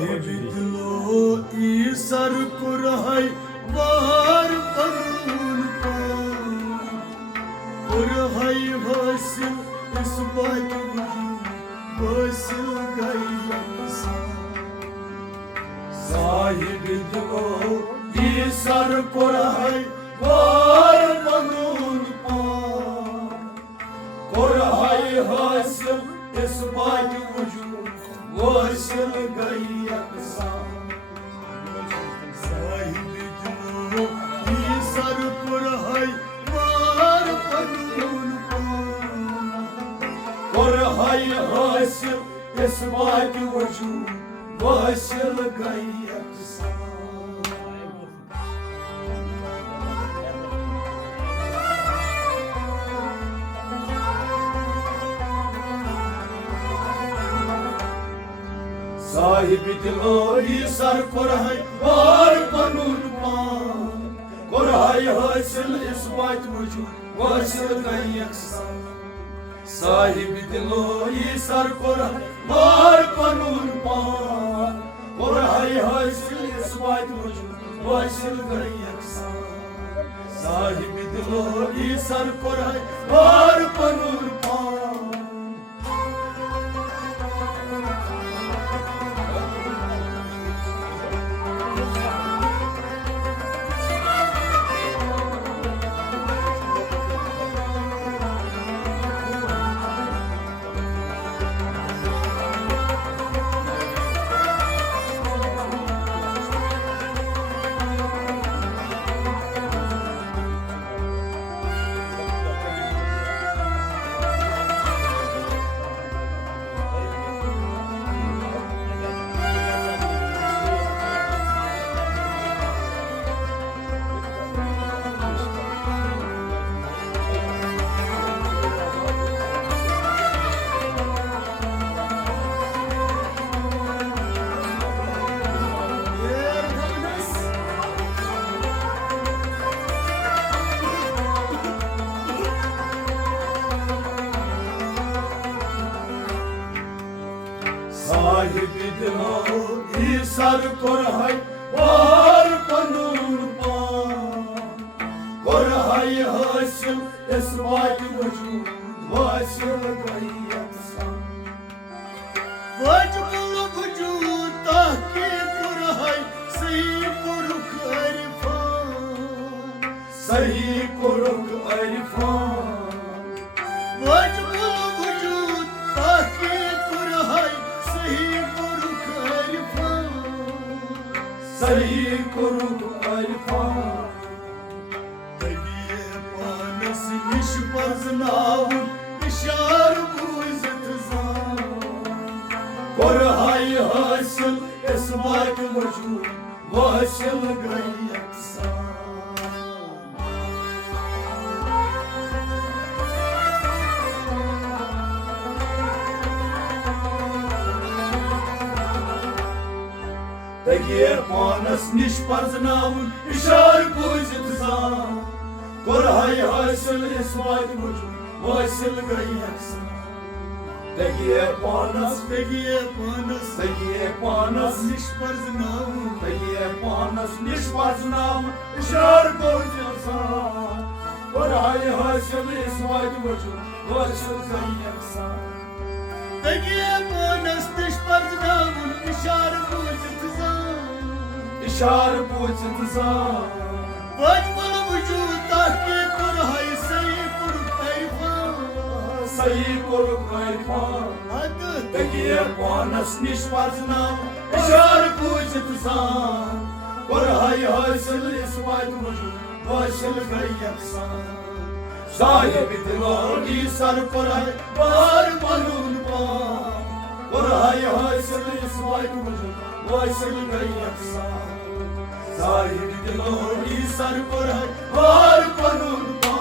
Sahibidlo isar kurhay var panun pa kurhay hasil isbat basil gayamsa Sahibidlo isar kurhay var panun pa kurhay hasil isbat Vasil gayaksa Sahibidlo isar kurhay var panun pa kurhay hasil isbat vujud vasil gayaksa Sahibidlo isar kurhay var panun pa kurhay hasil isbat vujud vasil gayaksa Sahibidlo isar kurhay var panun pa kurhay hasil isbat vujud vasil gayaksa Sahibidlo isar kurhay var panun pa Sahibidlo isar kurhay var panun pa kurhay hasil isbat vujud vasil gayaksa Vajbul vujud tahki kurhay sahi kuruk arifan Vajbul vujud tahki kurhay Sahi kuruk arifan Tagiye panas nish baznavun ishar buzat zan Kurhay hasil isbat vujud vasil gayaksa Tagiye panas nish baznavun ishar buzat zan Kurhay hasil isbat vujud vasil gayaksa Tagiye panas nish baznavun ishar buzat zan Kurhay hasil isbat vujud vasil gayaksa Tagiye panas nish baznavun ishar buzat zan Vajbul vujud tahki kurhay sahi kuruk arifan Tagiye panas nish baznavun ishar buzat zan Kurhay hasil isbat vujud vasil gayaksa Sahibidlo isar kurhay var panun pa kurhay hasil isbat vujud vasil gayaksa Sahibidlo isar kurhay var panun pa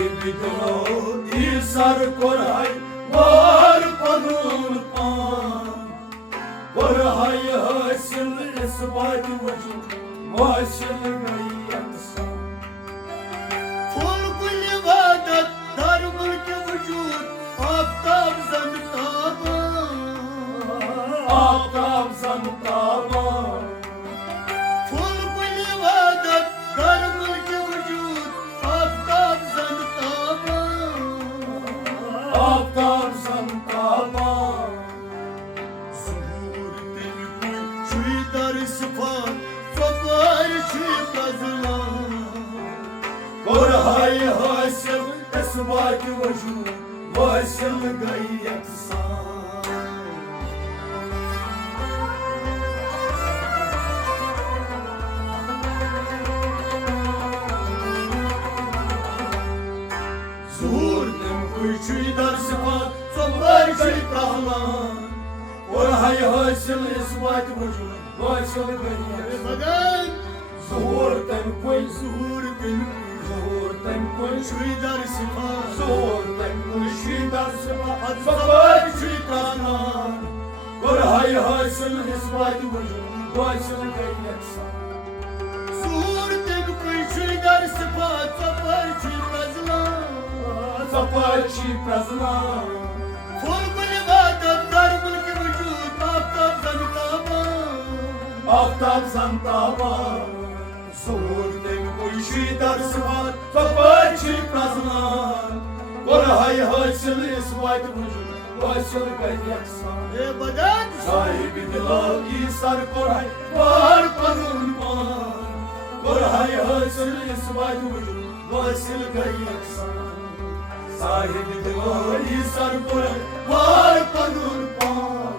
sahibi dilo isar koray var panun pan koray hasil isbat vujud vasil gayaksa फूल गुल इबादत दर मुल्क वजूद आफ्ताब ज़ंताबा आफ्ताब ज़ंताबा फूल गुल इबादत दर मुल्क वजूद आफ्ताब ज़ंताबा आफ्ताब ज़ंताबा ज़हूर तेरी कोई छुई दर सिफात फ़बार छुई फ़ज़ला koray hasil isbat vujud vasil gayaksa ज़हूर तेरी कोई छुई दर सिफात फ़बार छुई फ़ज़ला koray hasil isbat vujud vasil gayaksa बदन zuhur tem koy ज़हूर तेरी zuhur tem koy छुई दर सिफात zuhur tem koy shidar sema फ़बार छुई फ़ज़ला koray hasil isbat vujud vasil gayaksa ज़हूर तेरी कोई छुई दर सिफात फ़बार छुई फ़ज़ला zapachi prazna फूल गुल इबादत दर मुल्क वजूद Aftab ज़ंताबा Aftab ज़ंताबा zuhur tem koy shidar sema zapachi prazna koray hasil isbat vujud vasil gayaksa ए बदन sahibi dilo isar koray var panun pan koray hasil isbat vujud vasil gayaksa sahibi dilo isar koray var panun pan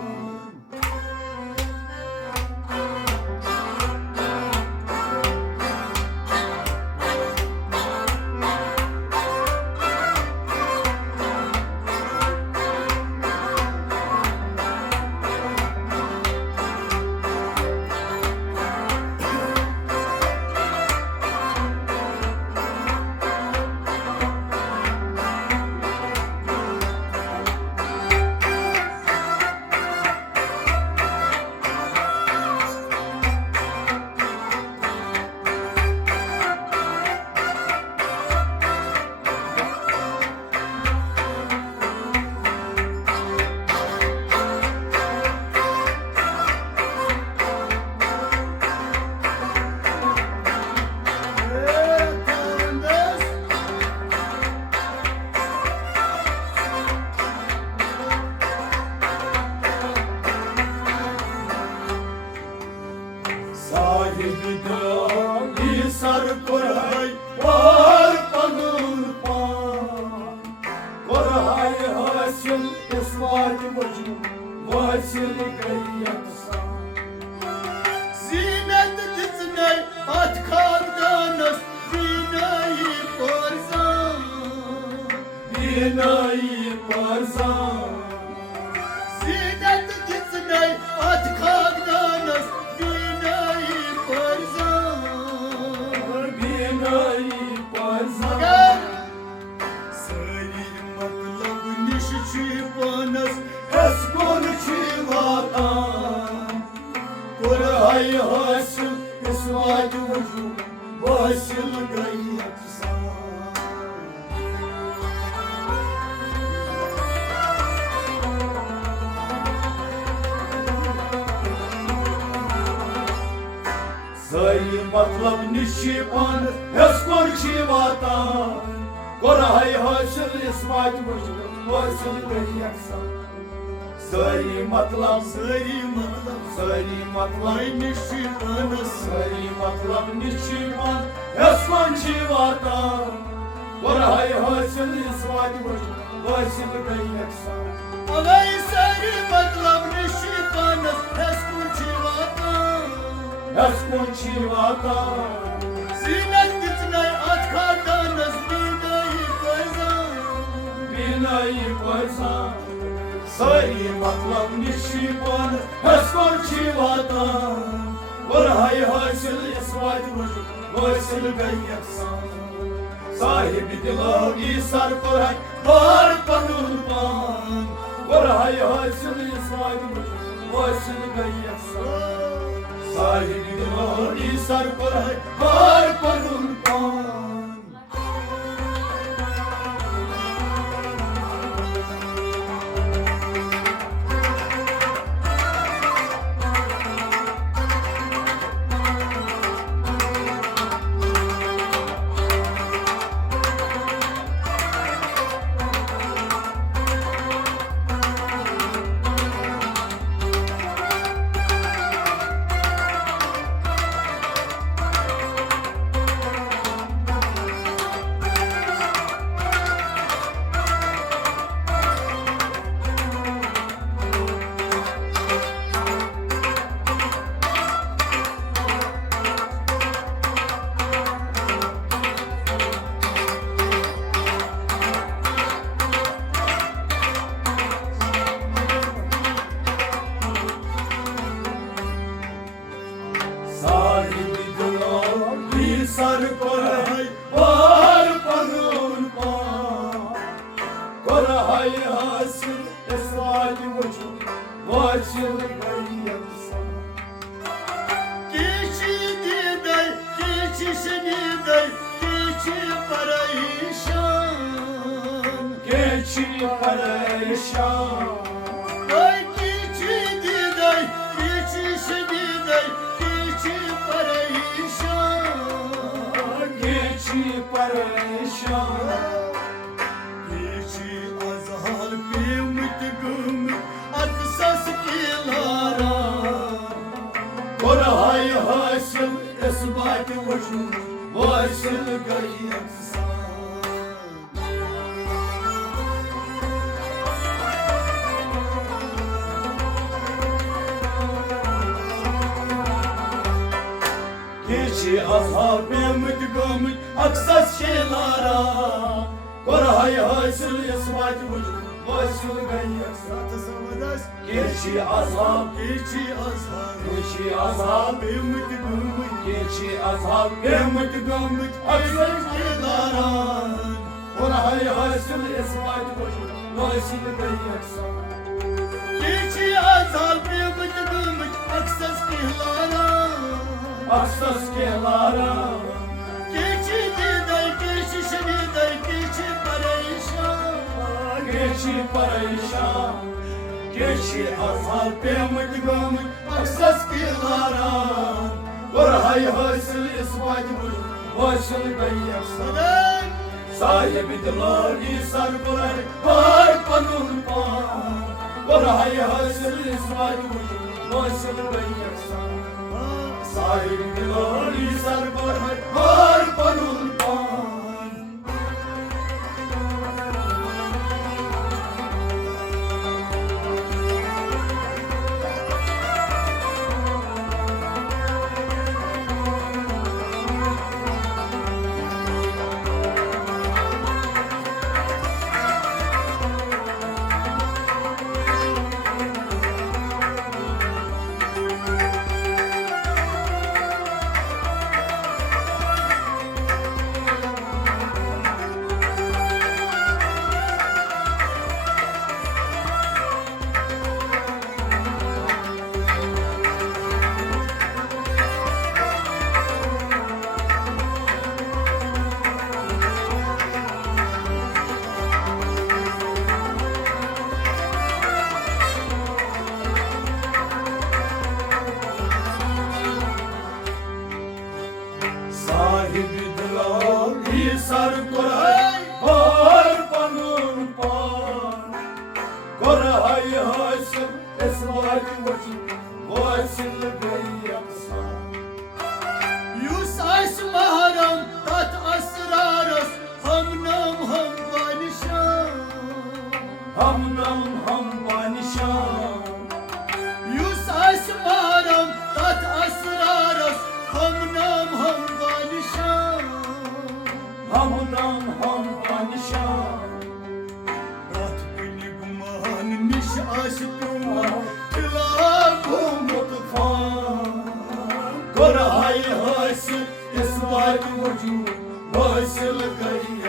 sahibi dilo isar koray var panun pan koray hasil isbat vujud vasil gayaksa ज़ीनत जिसने हाथ खानदानस ज़ीनाई Parzan binai parzan ज़ीनत जिसने हाथ खानदानस ज़ीनाई Parzan binai parzan मगर सारी मतलब निश छी पानस heskon chivatan koray hasil isbat vujud vasil gayaksa Say matlab nishipan heskon chivatan koray hasil isbat vujud vasil gayaksa Say matlab सारी मतलब Sari matlab आई निश पानस Sari matlab nishipan heskon chivatan koray hasil isbat vujud vasil gayaksa अवै सारी मतलब निश पानस हस्कुन छिवातान heskon chivatan ज़ीनत जिसने हाथ खानदानस ज़ीनाई Parzan binai parzan Say matlab nishipan heskon chivatan koray hasil isbat vujud vasil gayaksa Sahib दिलो ईसर कोरहाय बार पनुन पान कोरहाय हासिल इस्माइल वासिल गई साहिब दिलो ईसर कोरहाय बार पनुन पान सर कोरहाय बार पनुन पान कोरहाय हासिल इस्माइल वासिल गई किछि दीदै किछि शनीदै किछि परेशान किछि परेशान ओय किछि दीदै किछि शनीदै किछि परेशान किछि परेशान किछि अजहाल पेमत गमत अक्सस के लारा कोरहाय हासिल इस्माइल वासिल गई किछि अजहाल पेमत गमत अक्सस के लारा कोरहाय हासिल इस्माइल वासिल गई किछि अजहाल किछि अजहाल किछि अजहाल पेमत गमत किछि अजहाल पेमत गमत अक्सस के लारा कोरहाय हासिल इस्माइल वासिल गई किछि अजहाल पेमत गमत अक्सस के लारा अक्सस के लारा किछि दीदै किछि शनीदै किछि परेशान किछि परेशान किछि अजहाल पेमत गमत अक्सस के लारा कोरहाय हासिल इस्माइल वासिल गई साहिब दिलो ईसर कोरहाय बार पनुन पान कोरहाय हासिल इस्माइल वासिल गई साहिब दिलो ईसर कोरहाय बार पनुन पान साहिब दिलो ईसर कोरहाय बार पनुन पान कोरहाय हासिल इस्माइल वासिल गई युस आस महरम तत असरारस हम नाम हम बानिशान हम नम हम बानिशान युस आस महरम तत असरारस हम नाम हम बानिशान हम नम हम बानिशान रात कुनि गुमान निश आश तुम दिला घूमत फान कोरहाय हासिल इस्माइल वासिल गई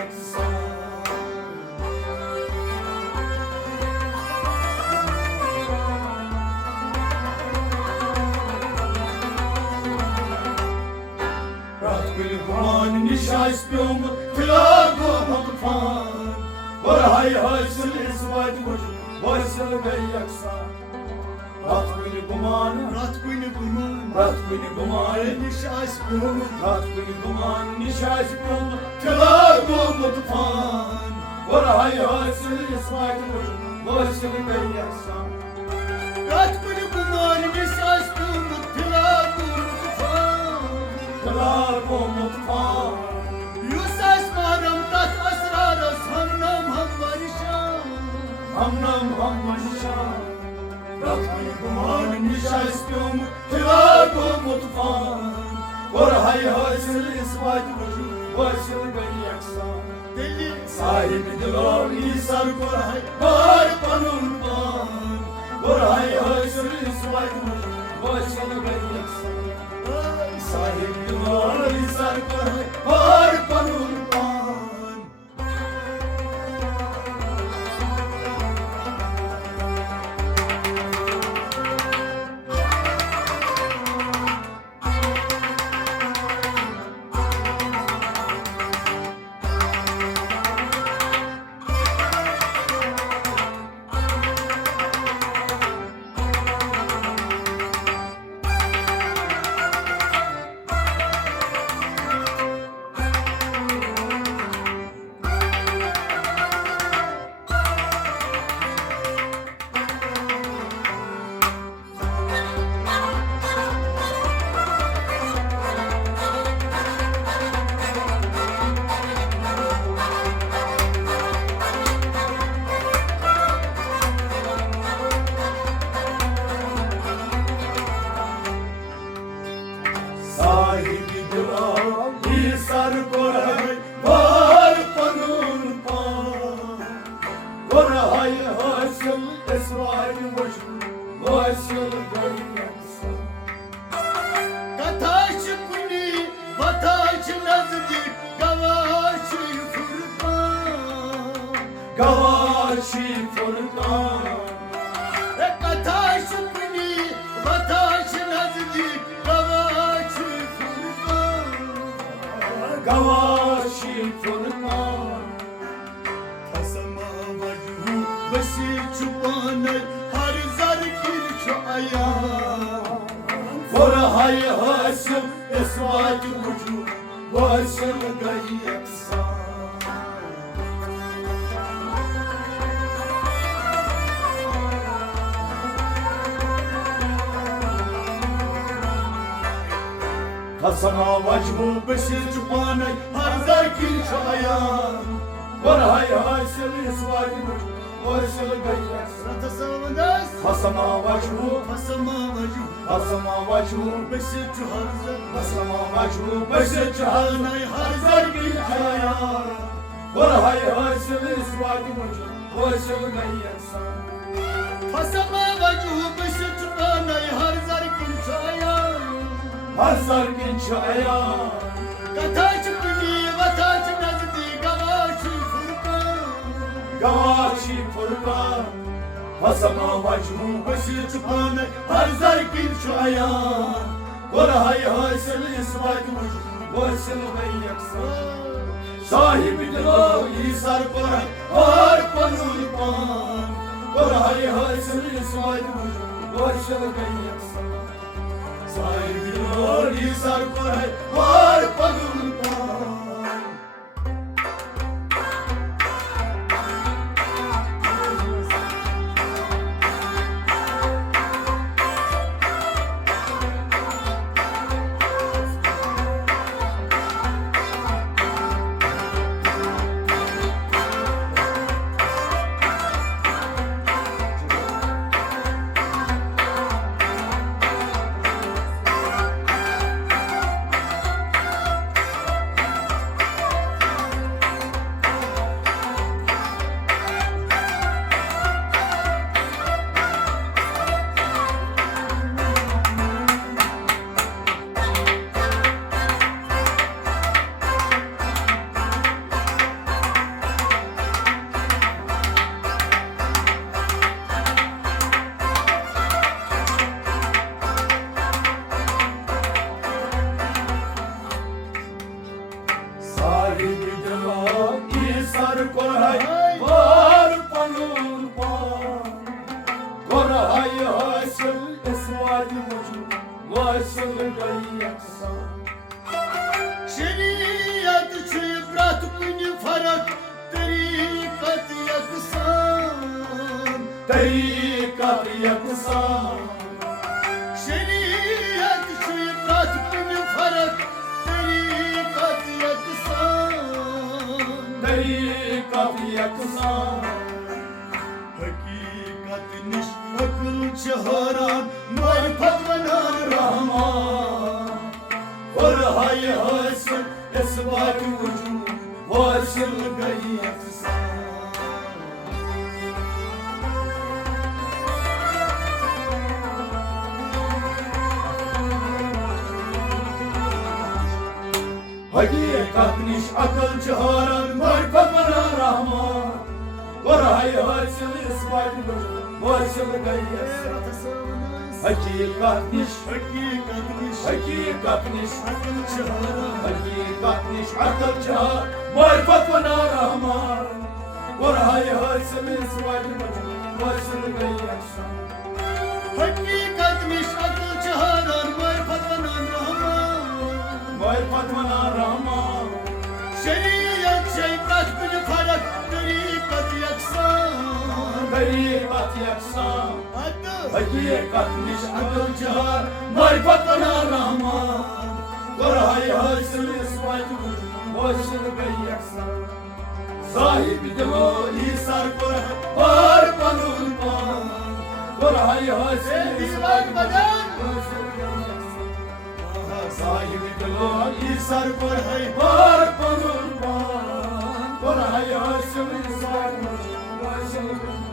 आस प्योमुत तिला गोमुत फान और हाय हासिल इस वाद वसल गई यकसान रात कुन गुमान निश आस प्योमुत रात कुन गुमान निश आस प्योमुत तिला गोमुत फान और हाय हासिल इस वाद वसल गई यकसान रात कुन गुमान निश आस प्योमुत तिला गोमुत फान युस आस मारम तात असरारस हम नाम हम वरिशान रात कुन गुमान निश आस प्योमुत तिला गोमुत फान और हाय हासिल इस वाद वसल गई यकसान दिल्ली साहिब दिलो ईसर पर है बार पनुन पान और हाय हासिल इस वाद वसल गई यकसान साहिब दिलो ईसर पर है बार पनुन पान साहिब दिलो ईसर पर है बार पनुन पान और हाय हासिल इस वाद वसल गई यकसान कथाश कुनी बताश नजदीक गवाश फुरकान गवाशी फुरकान कथाश कुनी बताश नजदीक गवाश फुरकान गवाशी फुरकान खसमा वजहू बसी छुपान हर जर किरछ आया और हाय हासिल इस वाद वसल गई यकसान खसमा वजहू बसी छुपान हर जर किरछ आया और हाय हासिल इस वाद वसल गई यकसान रतसवदस खसमा वजहू खसमा वजहू खसमा वजहू बसी हर जर खसमा वजहू बसी आना हर जर किरछ आया और हाय हासिल इस वाद वसल गई यकसान खसमा वजहू बसी आना हर जर किरछ आया हर सर की छाया कथाच कुनी बताच नजदीक गवाश फुरकान गवाशी फुरकान खसमा वजहू बसी छुपान हर सर की छाया और हाय हासिल इस वाद वसल गई यकसान साहिब दिलो ईसर पर और पनुन पान और हाय हासिल इस वाद वसल गई यकसान साहिब दिलो ईसर पर और पनुन पान वासल इसवाद वजूद वासल गई यकसान शरीयत छ प्रत कुन फरक तरीकत यकसान तरीकत यकसान शरीयत छ प्रत कुन फरक तरीकत यकसान तरीकत यकसान हकीकत निश अक्ल छ हरान मारिफत वनान रहमान और हाय हासिल इसबात वजूद वासिल गई यकसान हकीकत निश अकल जहारन मारिफत वनान रहमान और हाय हासिल इसबात वजूद वासिल गई यकसान हकीकत निश हकीकत निश हकीकत निश अक्ल छ हरान हकीकत निश अकल जहार मारिफत वनान रहमान और हाय हासिल इसबात वजूद वासिल गई यकसान हकीकत निश अक्ल छ हरान मारिफत वनान रहमान मारिफत वनान रहमान शरीयत छ प्रत कुन फरक तरीकत यकसान तरीकत यकसान अद हकीकत निश अकल जहार मारिफत वनान रहमान और हाय हासिल इसबात वजूद वासिल गई यकसान साहिब दिलो ईसर पर और पनुन पान और हाय हासिल इसबात वजूद वासिल गई यकसान साहिब दिलो ईसर पर है और पनुन पान और हाय हासिल इसबात वजूद वासिल गई यकसान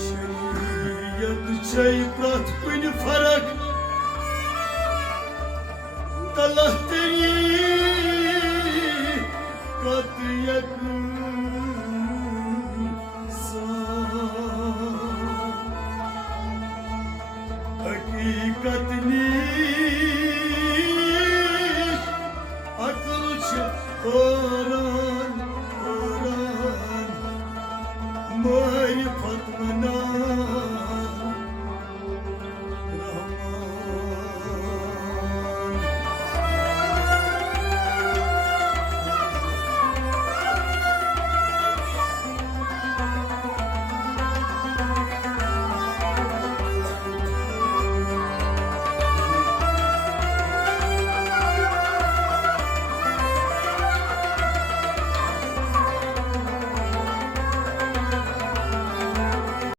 शरीयत छ प्रत कुन फरक तलह तरीकत यकसान हकीकत निश अक्ल छ हरान हरान मारिफत वनान